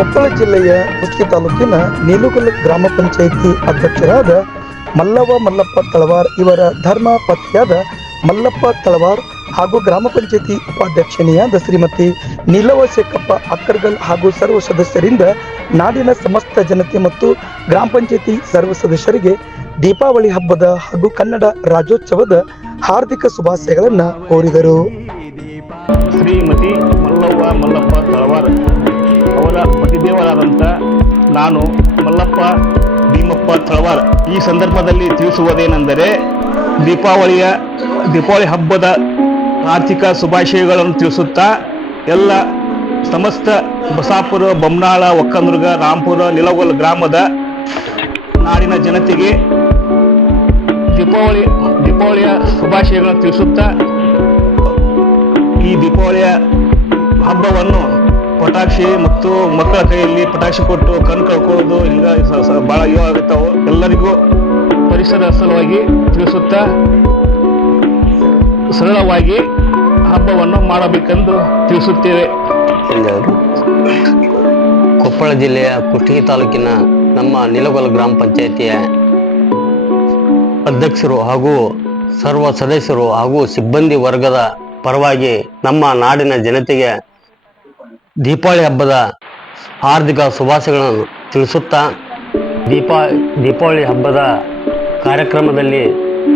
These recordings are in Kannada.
ಕೊಪ್ಪಳ ಜಿಲ್ಲೆಯ ಕುಷ್ಟಗಿ ತಾಲೂಕಿನ ನೀಲುಗಲ್ ಗ್ರಾಮ ಪಂಚಾಯಿತಿ ಅಧ್ಯಕ್ಷರಾದ ಮಲ್ಲವ ಮಲ್ಲಪ್ಪ ತಳವಾರ್ ಇವರ ಧರ್ಮ ಪತ್ನಿಯಾದ ಮಲ್ಲಪ್ಪ ತಳವಾರ್ ಹಾಗೂ ಗ್ರಾಮ ಪಂಚಾಯಿತಿ ಉಪಾಧ್ಯಕ್ಷನಿಯಾದ ಶ್ರೀಮತಿ ನೀಲವ ಶೇಖಪ್ಪ ಅಕ್ಕರ್ಗಲ್ ಹಾಗೂ ಸರ್ವ ಸದಸ್ಯರಿಂದ ನಾಡಿನ ಸಮಸ್ತ ಜನತೆ ಮತ್ತು ಗ್ರಾಮ ಪಂಚಾಯಿತಿ ಸರ್ವ ಸದಸ್ಯರಿಗೆ ದೀಪಾವಳಿ ಹಬ್ಬದ ಹಾಗೂ ಕನ್ನಡ ರಾಜ್ಯೋತ್ಸವದ ಹಾರ್ದಿಕ ಶುಭಾಶಯಗಳನ್ನು ಕೋರಿದರು. ಶ್ರೀಮತಿ ಮಲ್ಲವ್ವ ಮಲ್ಲಪ್ಪ ತಳವಾರ್ ಅವರ ಪತಿದೇವರಾದಂಥ ನಾನು ಮಲ್ಲಪ್ಪ ಭೀಮಪ್ಪ ತಳವಾರ್. ಈ ಸಂದರ್ಭದಲ್ಲಿ ತಿಳಿಸುವುದೇನೆಂದರೆ, ದೀಪಾವಳಿಯ, ದೀಪಾವಳಿ ಹಬ್ಬದ ಆರ್ಥಿಕ ಶುಭಾಶಯಗಳನ್ನು ತಿಳಿಸುತ್ತಾ, ಎಲ್ಲ ಸಮಸ್ತ ಬಸಾಪುರ ಬೊಮ್ಮನಾಳ ಒಕ್ಕಂದುರ್ಗ ರಾಂಪುರ ನಿಲಗೋಲ್ ಗ್ರಾಮದ ನಾಡಿನ ಜನತೆಗೆ ದೀಪಾವಳಿ, ದೀಪಾವಳಿಯ ಶುಭಾಶಯಗಳನ್ನು ತಿಳಿಸುತ್ತಾ, ಈ ದೀಪಾವಳಿಯ ಹಬ್ಬವನ್ನು ಪಟಾಕ್ಷಿ ಮತ್ತು ಮಕ್ಕಳ ಕೈಯಲ್ಲಿ ಪಟಾಕ್ಷಿ ಕೊಟ್ಟು ಕಣ್ ಕಳ್ಕೊಳ್ಳೋದು ಹಿಂಗ ಸ- ಸ- ಬಹಳ ಇವು ಆಗುತ್ತಾವು ಎಲ್ಲರಿಗೂ ಪರಿಸರ ಸಲುವಾಗಿ ತಿಳಿಸುತ್ತಾ ಸರಳವಾಗಿ ಹಬ್ಬವನ್ನು ಮಾಡಬೇಕೆಂದು ತಿಳಿಸುತ್ತೇವೆ. ಕೊಪ್ಪಳ ಜಿಲ್ಲೆಯ ಕುಷ್ಟಗಿ ತಾಲೂಕಿನ ನಮ್ಮ ನಿಲಗೊಲ ಗ್ರಾಮ ಪಂಚಾಯಿತಿಯ ಅಧ್ಯಕ್ಷರು ಹಾಗೂ ಸರ್ವ ಸದಸ್ಯರು ಹಾಗೂ ಸಿಬ್ಬಂದಿ ವರ್ಗದ ಪರವಾಗಿ ನಮ್ಮ ನಾಡಿನ ಜನತೆಗೆ ದೀಪಾವಳಿ ಹಬ್ಬದ ಹಾರ್ದಿಕ ಶುಭಾಶಯಗಳನ್ನು ತಿಳಿಸುತ್ತಾ ದೀಪಾ, ದೀಪಾವಳಿ ಹಬ್ಬದ ಕಾರ್ಯಕ್ರಮದಲ್ಲಿ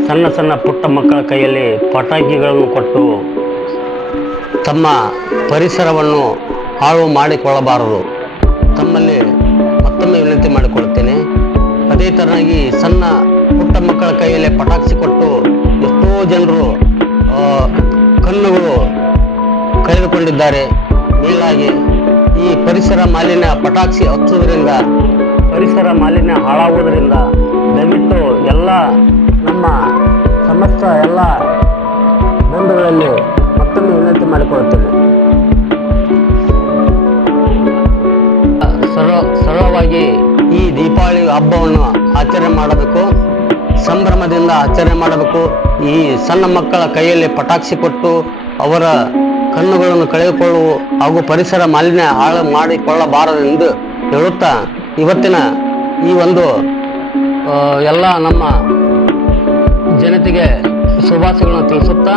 ಸಣ್ಣ ಸಣ್ಣ ಪುಟ್ಟ ಮಕ್ಕಳ ಕೈಯಲ್ಲಿ ಪಟಾಕಿಗಳನ್ನು ಕೊಟ್ಟು ತಮ್ಮ ಪರಿಸರವನ್ನು ಹಾಳು ಮಾಡಿಕೊಳ್ಳಬಾರದು. ತಮ್ಮಲ್ಲಿ ಮತ್ತೊಮ್ಮೆ ವಿನಂತಿ ಮಾಡಿಕೊಳ್ಳುತ್ತೇನೆ. ಅದೇ ತರನಾಗಿ ಸಣ್ಣ ಪುಟ್ಟ ಮಕ್ಕಳ ಕೈಯಲ್ಲಿ ಪಟಾಕಿ ಕೊಟ್ಟು ಎಷ್ಟೋ ಜನರು ಕಣ್ಣುಗಳು ಕಳೆದುಕೊಂಡಿದ್ದಾರೆ. ಮೇಲಾಗಿ ಈ ಪರಿಸರ ಮಾಲಿನ್ಯ ಪಟಾಕ್ಷಿ ಹಚ್ಚುವುದರಿಂದ, ಪರಿಸರ ಮಾಲಿನ್ಯ ಹಾಳಾಗುವುದರಿಂದ ದಯವಿಟ್ಟು ಎಲ್ಲ ನಮ್ಮ ಸಮಸ್ತ ಎಲ್ಲ ಬಂಧುಗಳಲ್ಲಿ ಮತ್ತೊಮ್ಮೆ ವಿನಂತಿ ಮಾಡಿಕೊಳ್ಳುತ್ತೇನೆ. ಸರ್ವ ಸರಳವಾಗಿ ಈ ದೀಪಾವಳಿ ಹಬ್ಬವನ್ನು ಆಚರಣೆ ಮಾಡಬೇಕು. ಸಂಭ್ರಮದಿಂದ ಆಚರಣೆ ಮಾಡಬೇಕು. ಈ ಸಣ್ಣ ಮಕ್ಕಳ ಕೈಯಲ್ಲಿ ಪಟಾಕ್ಷಿ ಕೊಟ್ಟು ಅವರ ಕಣ್ಣುಗಳನ್ನು ಕಳೆದುಕೊಳ್ಳುವ ಹಾಗೂ ಪರಿಸರ ಮಾಲಿನ್ಯ ಹಾಳು ಮಾಡಿಕೊಳ್ಳಬಾರದೆಂದು ಹೇಳುತ್ತಾ, ಇವತ್ತಿನ ಈ ಒಂದು ಎಲ್ಲ ನಮ್ಮ ಜನತೆಗೆ ಶುಭಾಶಯಗಳನ್ನು ತಿಳಿಸುತ್ತಾ